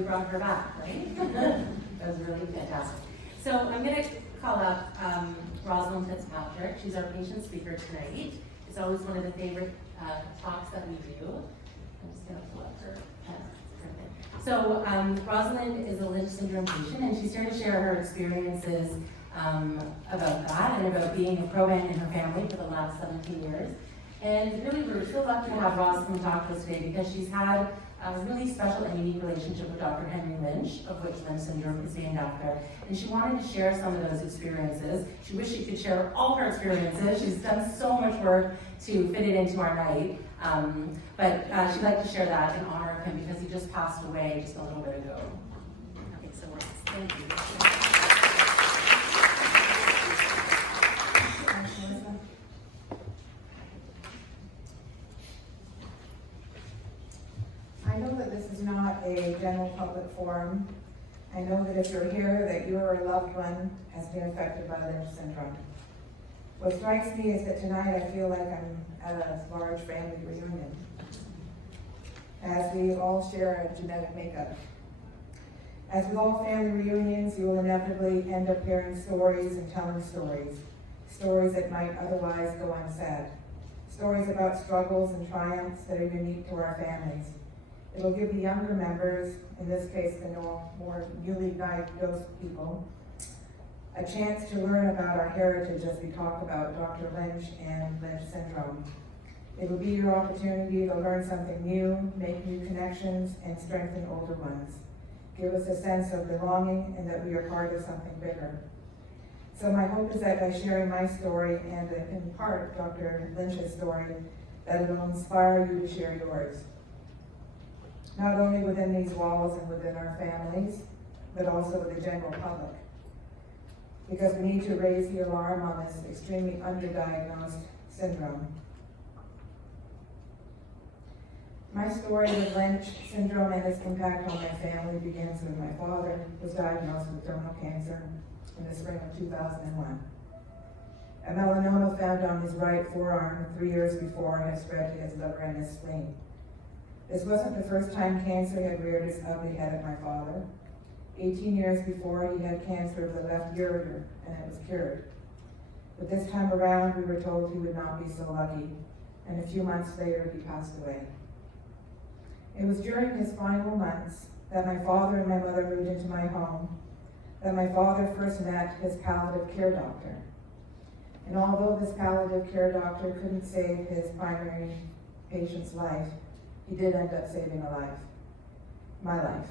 we brought her back, right? That was really fantastic. So I'm going to call up Rosalind Fitzpatrick. She's our patient speaker tonight. It's always one of the favorite talks that we do. I'm just going to pull up her. So Rosalind is a Lynch syndrome patient, and she's here to share her experiences about that and about being a pro-man in her family for the last 17 years. And really, we're so lucky to have Rosalind talk to us today because she's had a really special and unique relationship with Dr. Henry Lynch, of which Lynch syndrome is named after. And she wanted to share some of those experiences. She wished she could share all her experiences. She's done so much work to fit it into our night. But she'd like to share that in honor of him because he just passed away just a little bit ago. Okay, so thank you. I know that this is not a general public forum. I know that if you're here, that you or a loved one has been affected by Lynch syndrome. What strikes me is that tonight I feel like I'm at a large family reunion, as we all share a genetic makeup. As with all family reunions, you will inevitably end up hearing stories and telling stories that might otherwise go unsaid, stories about struggles and triumphs that are unique to our families. It will give the younger members, in this case the more newly diagnosed people, a chance to learn about our heritage as we talk about Dr. Lynch and Lynch syndrome. It will be your opportunity to learn something new, make new connections, and strengthen older ones. Give us a sense of belonging and that we are part of something bigger. So my hope is that by sharing my story and in part Dr. Lynch's story, that it will inspire you to share yours. Not only within these walls and within our families, but also with the general public. Because we need to raise the alarm on this extremely underdiagnosed syndrome. My story with Lynch syndrome and its impact on my family begins when my father was diagnosed with terminal cancer in the spring of 2001. A melanoma found on his right forearm 3 years before had spread to his liver and his spleen. This wasn't the first time cancer had reared its ugly head at my father. 18 years before, he had cancer of the left ureter, and it was cured. But this time around, we were told he would not be so lucky, and a few months later, he passed away. It was during his final months that my father and my mother moved into my home, that my father first met his palliative care doctor. And although this palliative care doctor couldn't save his primary patient's life, he did end up saving a life, my life,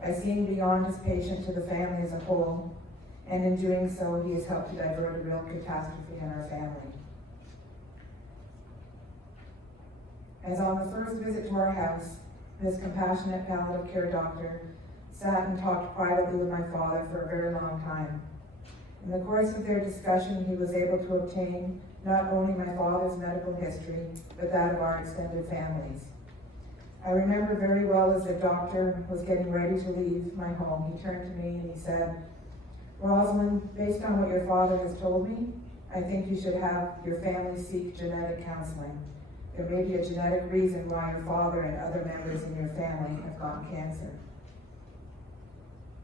by seeing beyond his patient to the family as a whole, and in doing so, he has helped to divert a real catastrophe in our family. As on the first visit to our house, this compassionate palliative care doctor sat and talked privately with my father for a very long time. In the course of their discussion, he was able to obtain not only my father's medical history, but that of our extended families. I remember very well as the doctor was getting ready to leave my home, he turned to me and he said, "Rosalind, based on what your father has told me, I think you should have your family seek genetic counseling. There may be a genetic reason why your father and other members in your family have gotten cancer."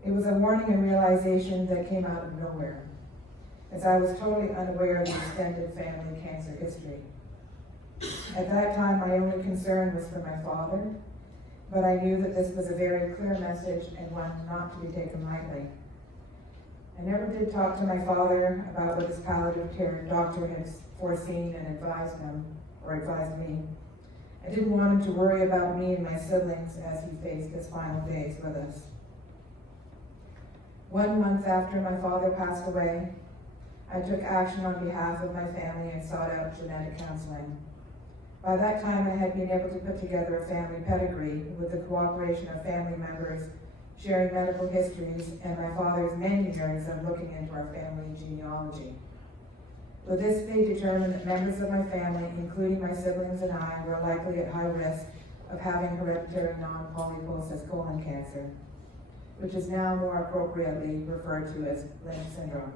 It was a warning and realization that came out of nowhere, as I was totally unaware of the extended family cancer history. At that time, my only concern was for my father, but I knew that this was a very clear message and one not to be taken lightly. I never did talk to my father about what his palliative care doctor had foreseen and advised him, or advised me. I didn't want him to worry about me and my siblings as he faced his final days with us. 1 month after my father passed away, I took action on behalf of my family and sought out genetic counseling. By that time, I had been able to put together a family pedigree with the cooperation of family members sharing medical histories and my father's many years of looking into our family genealogy. With this, they determined that members of my family, including my siblings and I, were likely at high risk of having hereditary non-polyposis colon cancer, which is now more appropriately referred to as Lynch syndrome.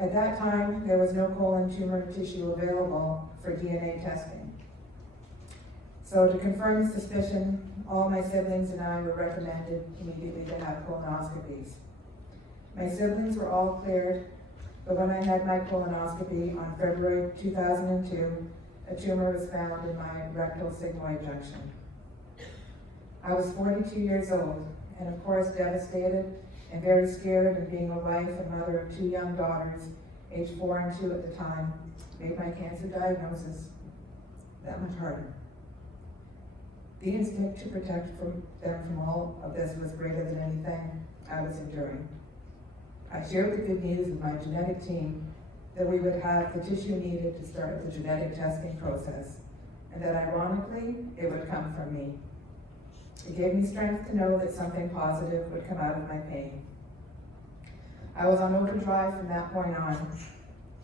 At that time, there was no colon tumor tissue available for DNA testing. So to confirm the suspicion, all my siblings and I were recommended immediately to have colonoscopies. My siblings were all cleared, but when I had my colonoscopy on February 2002, a tumor was found in my rectal sigmoid junction. I was 42 years old, and of course devastated and very scared, and being a wife and mother of 2 young daughters, aged 4 and 2 at the time, made my cancer diagnosis that much harder. The instinct to protect them from all of this was greater than anything I was enduring. I shared the good news with my genetic team that we would have the tissue needed to start the genetic testing process, and that ironically, it would come from me. It gave me strength to know that something positive would come out of my pain. I was on overdrive from that point on,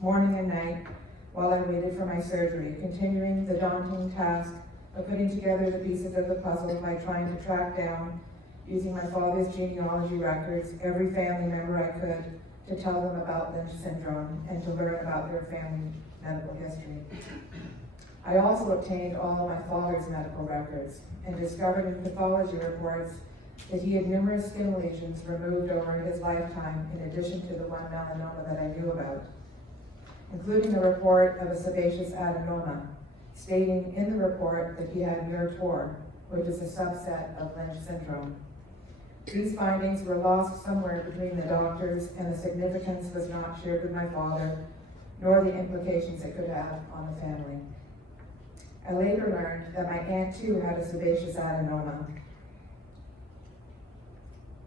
morning and night, while I waited for my surgery, continuing the daunting task of putting together the pieces of the puzzle by trying to track down, using my father's genealogy records, every family member I could to tell them about Lynch syndrome and to learn about their family medical history. I also obtained all of my father's medical records and discovered in pathology reports that he had numerous skin lesions removed over his lifetime in addition to the one melanoma that I knew about, including the report of a sebaceous adenoma, stating in the report that he had Muir-Torr, which is a subset of Lynch syndrome. These findings were lost somewhere between the doctors, and the significance was not shared with my father, nor the implications it could have on the family. I later learned that my aunt too had a sebaceous adenoma,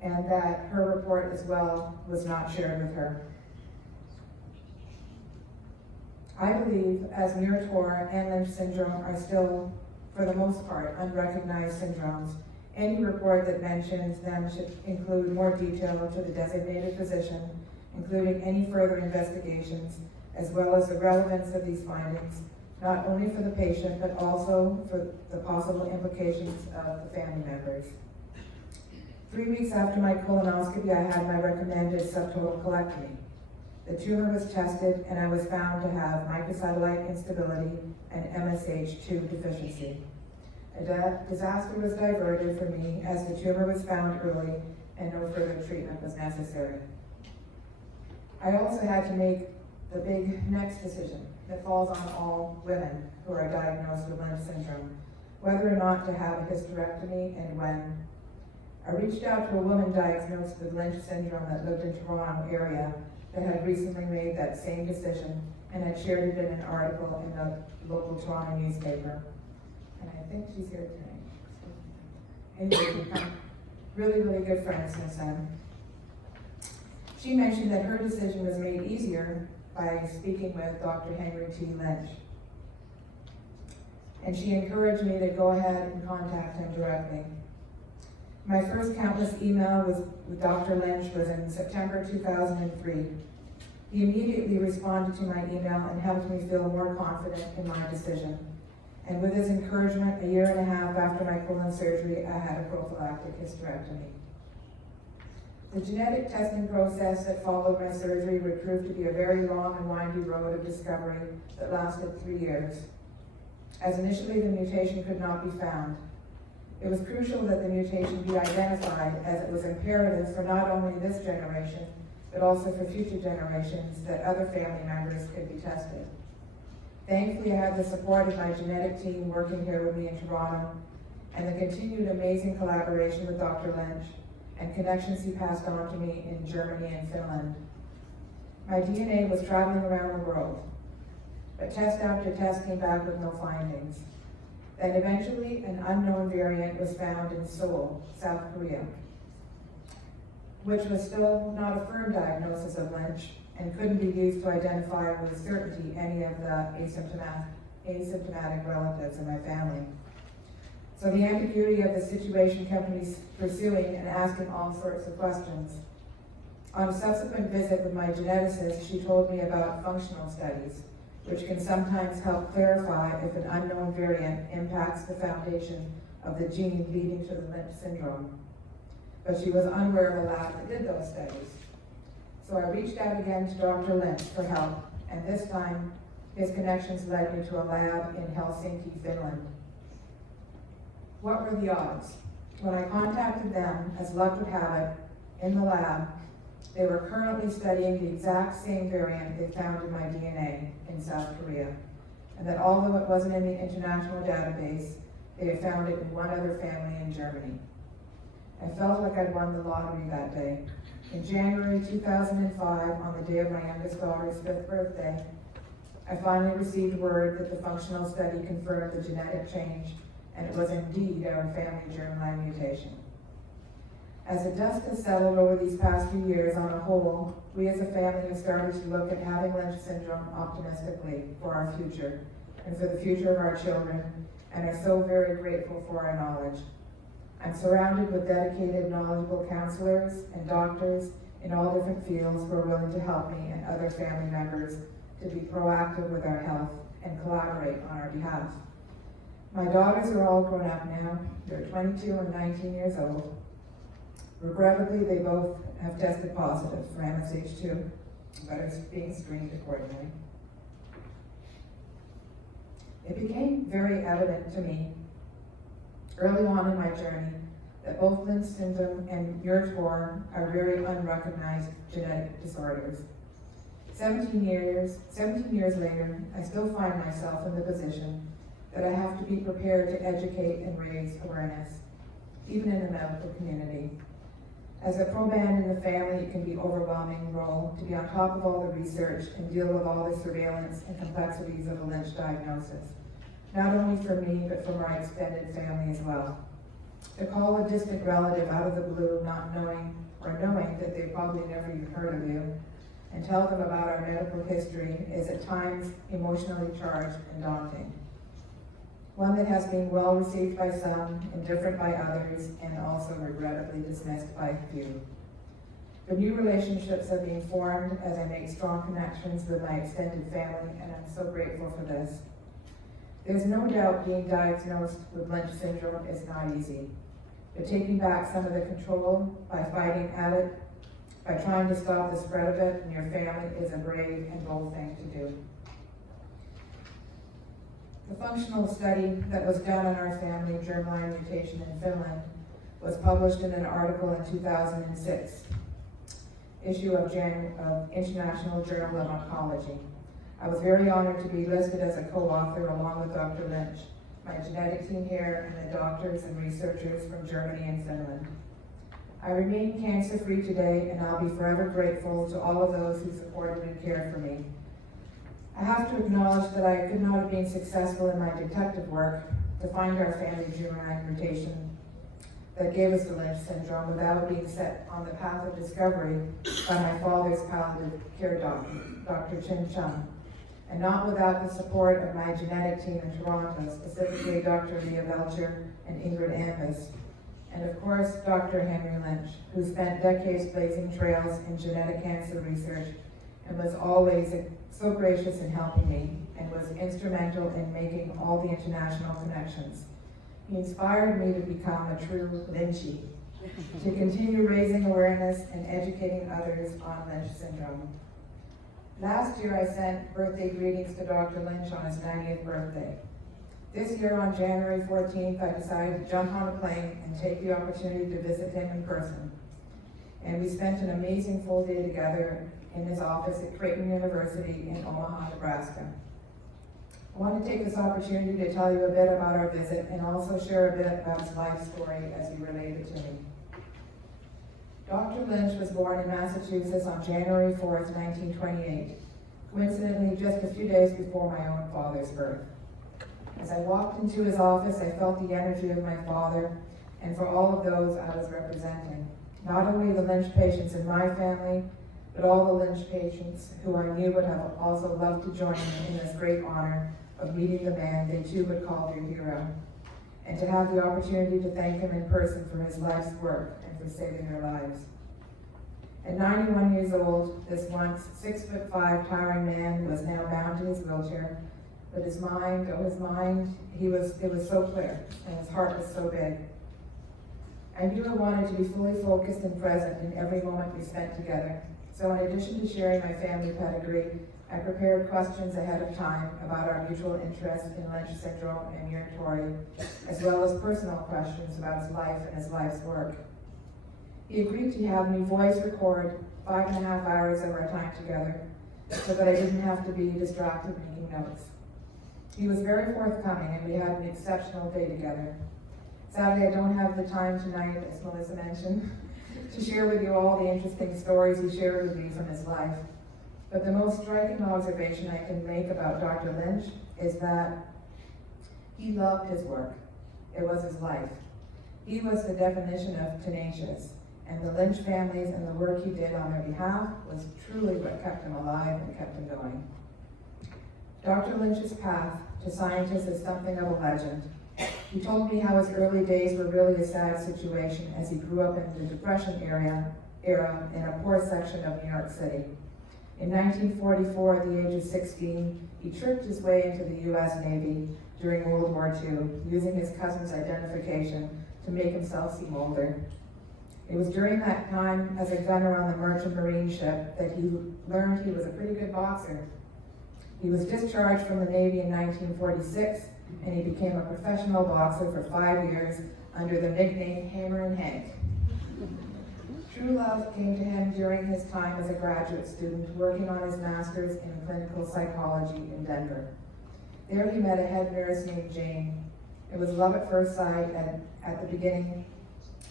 and that her report as well was not shared with her. I believe, as Muir-Torr and Lynch syndrome are still, for the most part, unrecognized syndromes, any report that mentions them should include more detail to the designated physician, including any further investigations, as well as the relevance of these findings, not only for the patient, but also for the possible implications of the family members. 3 weeks after my colonoscopy, I had my recommended subtotal colectomy. The tumor was tested, and I was found to have microsatellite instability and MSH2 deficiency. A disaster was diverted for me as the tumor was found early and no further treatment was necessary. I also had to make the big next decision that falls on all women who are diagnosed with Lynch syndrome, whether or not to have a hysterectomy and when. I reached out to a woman diagnosed with Lynch syndrome that lived in Toronto area that had recently made that same decision and had shared it in an article in the local Toronto newspaper. And I think she's here tonight. Anyway, we've become really, really good friends since then. She mentioned that her decision was made easier by speaking with Dr. Henry T. Lynch. And she encouraged me to go ahead and contact him directly. My first countless email with Dr. Lynch was in September 2003. He immediately responded to my email and helped me feel more confident in my decision. And with his encouragement, a year and a half after my colon surgery, I had a prophylactic hysterectomy. The genetic testing process that followed my surgery would prove to be a very long and windy road of discovery that lasted 3 years, as initially the mutation could not be found. It was crucial that the mutation be identified, as it was imperative for not only this generation, but also for future generations, that other family members could be tested. Thankfully, I had the support of my genetic team working here with me in Toronto, and the continued amazing collaboration with Dr. Lynch, and connections he passed on to me in Germany and Finland. My DNA was traveling around the world, but test after test came back with no findings. Then eventually, an unknown variant was found in Seoul, South Korea, which was still not a firm diagnosis of Lynch and couldn't be used to identify with certainty any of the asymptomatic relatives in my family. So the ambiguity of the situation kept me pursuing and asking all sorts of questions. On a subsequent visit with my geneticist, she told me about functional studies, which can sometimes help clarify if an unknown variant impacts the foundation of the gene leading to the Lynch syndrome. But she was unaware of a lab that did those studies. So I reached out again to Dr. Lynch for help, and this time his connections led me to a lab in Helsinki, Finland. What were the odds? When I contacted them, as luck would have it, in the lab, they were currently studying the exact same variant they found in my DNA in South Korea, and that although it wasn't in the international database, they had found it in one other family in Germany. I felt like I'd won the lottery that day. In January 2005, on the day of my youngest daughter's 5th birthday, I finally received word that the functional study confirmed the genetic change, and it was indeed our family germline mutation. As the dust has settled over these past few years on a whole, we as a family have started to look at having Lynch syndrome optimistically for our future and for the future of our children, and are so very grateful for our knowledge. I'm surrounded with dedicated, knowledgeable counselors and doctors in all different fields who are willing to help me and other family members to be proactive with our health and collaborate on our behalf. My daughters are all grown up now. They're 22 and 19 years old. Regrettably, they both have tested positive for MSH2, but are being screened accordingly. It became very evident to me early on in my journey that both Lynch syndrome and Muir-Torre are very unrecognized genetic disorders. 17 years later, I still find myself in the position that I have to be prepared to educate and raise awareness, even in the medical community. As a proband in the family, it can be an overwhelming role to be on top of all the research and deal with all the surveillance and complexities of a Lynch diagnosis, not only for me, but for my extended family as well. To call a distant relative out of the blue, not knowing or knowing that they probably never even heard of you, and tell them about our medical history is at times emotionally charged and daunting. One that has been well received by some, indifferent by others, and also regrettably dismissed by a few. But new relationships are being formed as I make strong connections with my extended family, and I'm so grateful for this. There's no doubt being diagnosed with Lynch syndrome is not easy, but taking back some of the control by fighting at it, by trying to stop the spread of it in your family, is a brave and bold thing to do. The functional study that was done on our family germline mutation in Finland was published in an article in 2006 issue of International Journal of Oncology. I was very honored to be listed as a co-author along with Dr. Lynch, my genetic team here, and the doctors and researchers from Germany and Finland. I remain cancer-free today, and I'll be forever grateful to all of those who supported and cared for me. I have to acknowledge that I could not have been successful in my detective work to find our family germline mutation that gave us the Lynch syndrome without being set on the path of discovery by my father's palliative care doctor, Dr. Chin Chung, and not without the support of my genetic team in Toronto, specifically Dr. Leah Belcher and Ingrid Ambus, and of course, Dr. Henry Lynch, who spent decades blazing trails in genetic cancer research and was always so gracious in helping me and was instrumental in making all the international connections. He inspired me to become a true Lynchie, to continue raising awareness and educating others on Lynch syndrome. Last year I sent birthday greetings to Dr. Lynch on his 90th birthday. This year on January 14th, I decided to jump on a plane and take the opportunity to visit him in person. And we spent an amazing full day together in his office at Creighton University in Omaha, Nebraska. I want to take this opportunity to tell you a bit about our visit and also share a bit about his life story as he related to me. Dr. Lynch was born in Massachusetts on January 4th, 1928, coincidentally just a few days before my own father's birth. As I walked into his office, I felt the energy of my father and for all of those I was representing. Not only the Lynch patients in my family, but all the Lynch patients who I knew would have also loved to join me in this great honor of meeting the man they too would call their hero, and to have the opportunity to thank him in person for his life's work and for saving their lives. At 91 years old, this once 6'5" towering man was now bound to his wheelchair, but it was so clear, and his heart was so big. I knew I wanted to be fully focused and present in every moment we spent together. So in addition to sharing my family pedigree, I prepared questions ahead of time about our mutual interest in Lynch syndrome and Tori, as well as personal questions about his life and his life's work. He agreed to have me voice record 5.5 hours of our time together so that I didn't have to be distracted making notes. He was very forthcoming and we had an exceptional day together. Sadly, I don't have the time tonight, as Melissa mentioned, to share with you all the interesting stories he shared with me from his life. But the most striking observation I can make about Dr. Lynch is that he loved his work. It was his life. He was the definition of tenacious, and the Lynch families and the work he did on their behalf was truly what kept him alive and kept him going. Dr. Lynch's path to scientist is something of a legend. He told me how his early days were really a sad situation as he grew up in the Depression era in a poor section of New York City. In 1944, at the age of 16, he tricked his way into the U.S. Navy during World War II, using his cousin's identification to make himself seem older. It was during that time as a gunner on the merchant marine ship that he learned he was a pretty good boxer. He was discharged from the Navy in 1946, and he became a professional boxer for 5 years under the nickname Hammer and Hank. True love came to him during his time as a graduate student working on his master's in clinical psychology in Denver. There he met a head nurse named Jane. It was love at first sight at the beginning,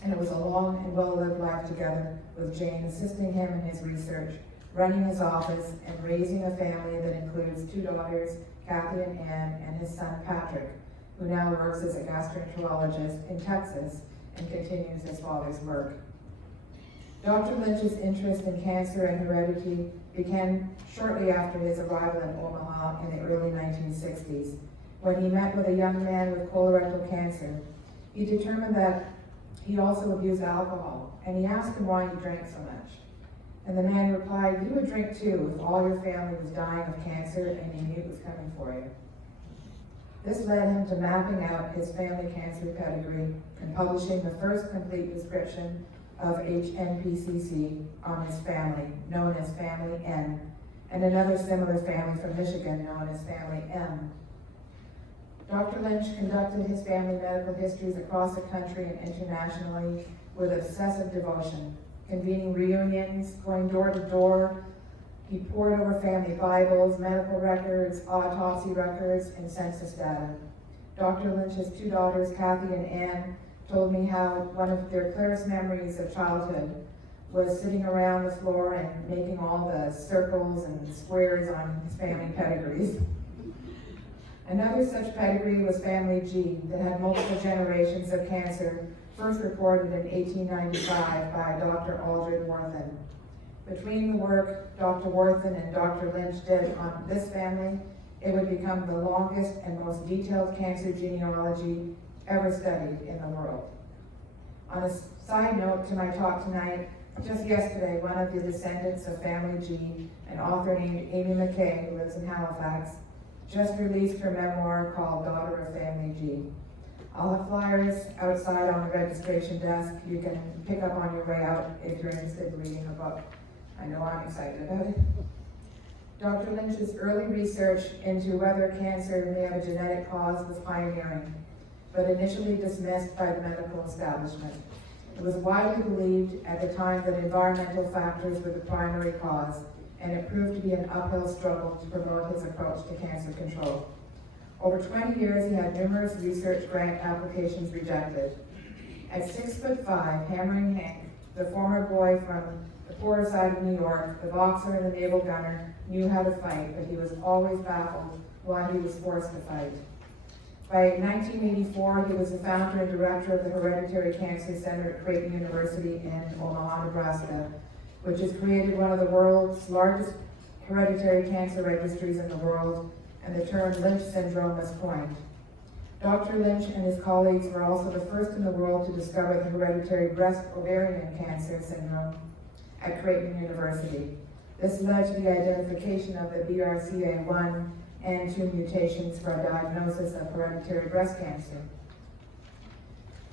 and it was a long and well-lived life together with Jane assisting him in his research, running his office, and raising a family that includes 2 daughters, Kathy and Ann, and his son Patrick, who now works as a gastroenterologist in Texas and continues his father's work. Dr. Lynch's interest in cancer and heredity began shortly after his arrival in Omaha in the early 1960s, when he met with a young man with colorectal cancer. He determined that he also abused alcohol, and he asked him why he drank so much. And the man replied, "You would drink too if all your family was dying of cancer and you knew it was coming for you." This led him to mapping out his family cancer pedigree and publishing the first complete description of HNPCC on his family, known as Family N, and another similar family from Michigan known as Family M. Dr. Lynch conducted his family medical histories across the country and internationally with obsessive devotion, convening reunions, going door to door. He pored over family Bibles, medical records, autopsy records, and census data. Dr. Lynch's 2 daughters, Kathy and Ann, told me how one of their clearest memories of childhood was sitting around the floor and making all the circles and squares on his family pedigrees. Another such pedigree was Family G, that had multiple generations of cancer, first reported in 1895 by Dr. Aldred Worthen. Between the work Dr. Worthen and Dr. Lynch did on this family, it would become the longest and most detailed cancer genealogy ever studied in the world. On a side note to my talk tonight, just yesterday, one of the descendants of Family G, an author named Amy McKay, who lives in Halifax, just released her memoir called Daughter of Family G. I'll have flyers outside on the registration desk you can pick up on your way out if you're interested in reading the book. I know I'm excited about it. Dr. Lynch's early research into whether cancer may have a genetic cause was pioneering, but initially dismissed by the medical establishment. It was widely believed at the time that environmental factors were the primary cause, and it proved to be an uphill struggle to promote his approach to cancer control. Over 20 years, he had numerous research grant applications rejected. At 6'5", Hammering Hank, the former boy from the poorer side of New York, the boxer and the naval gunner, knew how to fight, but he was always baffled why he was forced to fight. By 1984, he was the founder and director of the Hereditary Cancer Center at Creighton University in Omaha, Nebraska, which has created one of the world's largest hereditary cancer registries in the world, and the term Lynch syndrome was coined. Dr. Lynch and his colleagues were also the first in the world to discover the hereditary breast ovarian cancer syndrome at Creighton University. This led to the identification of the BRCA1 and 2 mutations for a diagnosis of hereditary breast cancer.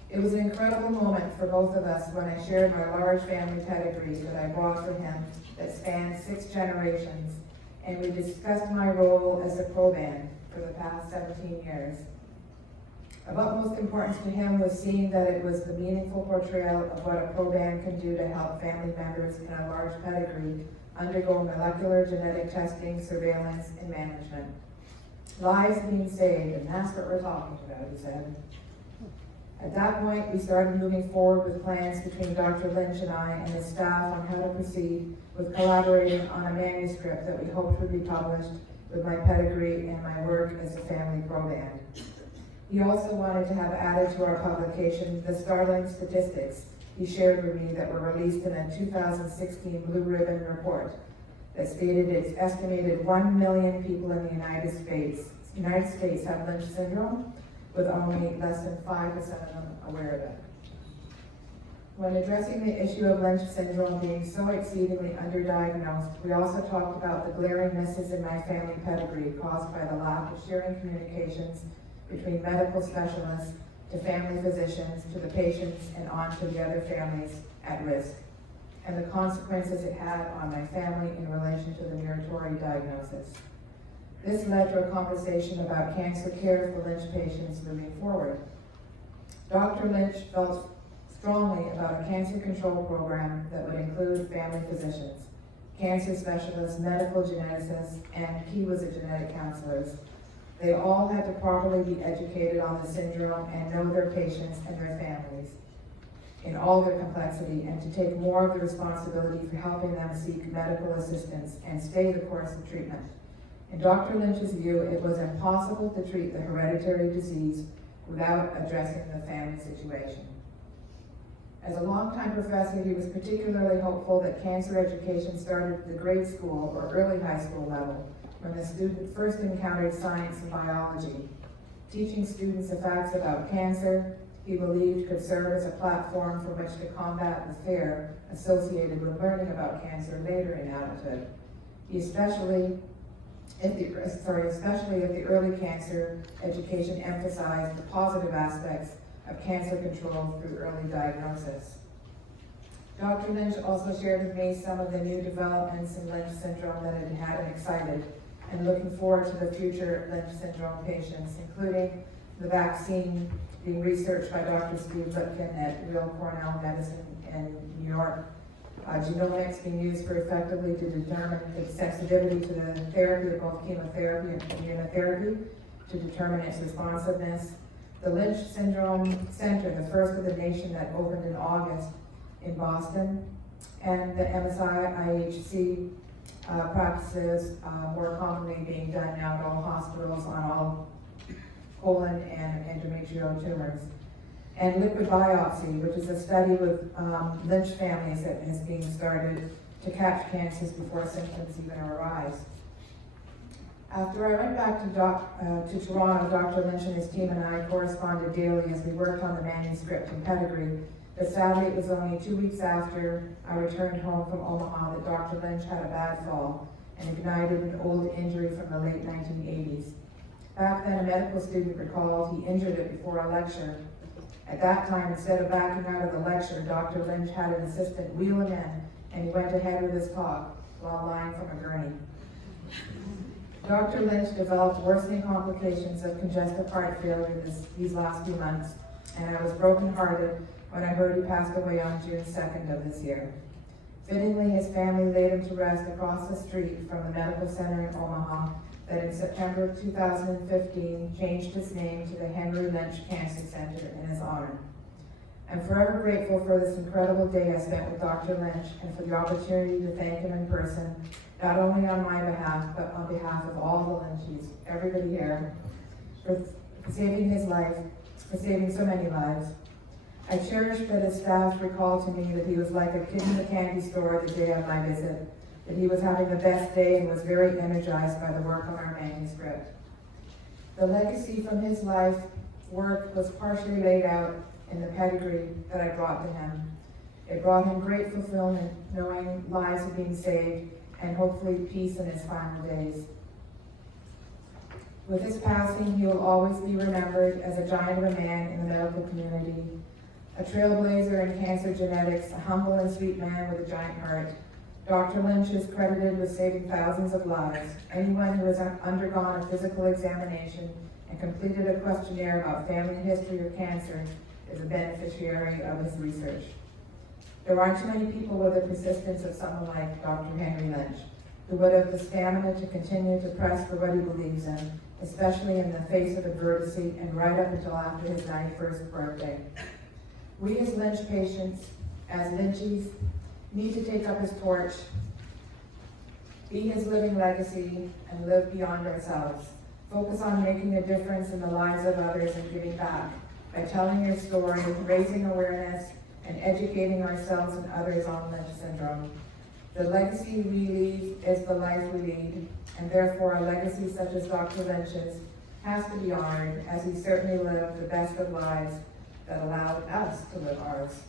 It was an incredible moment for both of us when I shared my large family pedigree that I brought for him that spanned 6 generations and we discussed my role as a proban for the past 17 years. Of utmost importance to him was seeing that it was the meaningful portrayal of what a proban can do to help family members in a large pedigree undergo molecular genetic testing, surveillance, and management. Lives being saved, and that's what we're talking about, he said. At that point, we started moving forward with plans between Dr. Lynch and I and his staff on how to proceed with collaborating on a manuscript that we hoped would be published with my pedigree and my work as a family proban. He also wanted to have added to our publication the startling statistics he shared with me that were released in a 2016 Blue Ribbon report that stated it's estimated 1 million people in the United States have Lynch syndrome, with only less than 5% of them aware of it. When addressing the issue of Lynch syndrome being so exceedingly underdiagnosed, we also talked about the glaring misses in my family pedigree caused by the lack of sharing communications between medical specialists to family physicians, to the patients, and on to the other families at risk, and the consequences it had on my family in relation to the Muratori diagnosis. This led to a conversation about cancer care for Lynch patients moving forward. Dr. Lynch felt strongly about a cancer control program that would include family physicians, cancer specialists, medical geneticists, and he was a genetic counselors. They all had to properly be educated on the syndrome and know their patients and their families in all their complexity, and to take more of the responsibility for helping them seek medical assistance and stay the course of treatment. In Dr. Lynch's view, it was impossible to treat the hereditary disease without addressing the family situation. As a longtime professor, he was particularly hopeful that cancer education started at the grade school or early high school level, when the student first encountered science and biology. Teaching students the facts about cancer, he believed, could serve as a platform from which to combat the fear associated with learning about cancer later in adulthood. Especially if the early cancer education emphasized the positive aspects of cancer control through early diagnosis. Dr. Lynch also shared with me some of the new developments in Lynch syndrome that had him excited and looking forward to the future Lynch syndrome patients, including the vaccine being researched by Dr. Steve Lipkin at Real Cornell Medicine in New York, genomics being used for effectively to determine its sensitivity to the therapy of both chemotherapy and immunotherapy, to determine its responsiveness. The Lynch Syndrome Center, the first of the nation that opened in August in Boston, and the MSI-IHC practices more commonly being done now at all hospitals on all colon and endometrial tumors. And liquid biopsy, which is a study with Lynch families that is being started to catch cancers before symptoms even arise. After I went back to Toronto, Dr. Lynch and his team and I corresponded daily as we worked on the manuscript and pedigree, but sadly it was only 2 weeks after I returned home from Omaha that Dr. Lynch had a bad fall and ignited an old injury from the late 1980s. Back then, a medical student recalled he injured it before a lecture. At that time, instead of backing out of the lecture, Dr. Lynch had an assistant wheel him in, and he went ahead with his talk while lying from a gurney. Dr. Lynch developed worsening complications of congestive heart failure these last few months, and I was brokenhearted when I heard he passed away on June 2nd of this year. Fittingly, his family laid him to rest across the street from the medical center in Omaha that in September of 2015 changed its name to the Henry Lynch Cancer Center in his honor. I'm forever grateful for this incredible day I spent with Dr. Lynch and for the opportunity to thank him in person, not only on my behalf, but on behalf of all the Lynchies, everybody here, for saving his life, for saving so many lives. I cherish that his staff recalled to me that he was like a kid in the candy store the day of my visit, that he was having the best day and was very energized by the work on our manuscript. The legacy from his life work was partially laid out in the pedigree that I brought to him. It brought him great fulfillment, knowing lives are being saved and hopefully peace in his final days. With his passing, he will always be remembered as a giant of a man in the medical community, a trailblazer in cancer genetics, a humble and sweet man with a giant heart, Dr. Lynch is credited with saving thousands of lives. Anyone who has undergone a physical examination and completed a questionnaire about family history or cancer is a beneficiary of his research. There aren't too many people with the persistence of someone like Dr. Henry Lynch, who would have the stamina to continue to press for what he believes in, especially in the face of adversity and right up until after his 91st birthday. We as Lynch patients, as Lynchies, need to take up his torch, be his living legacy, and live beyond ourselves. Focus on making a difference in the lives of others and giving back by telling your story, raising awareness, and educating ourselves and others on Lynch syndrome. The legacy we leave is the life we lead, and therefore a legacy such as Dr. Lynch's has to be honored, as he certainly lived the best of lives that allowed us to live ours.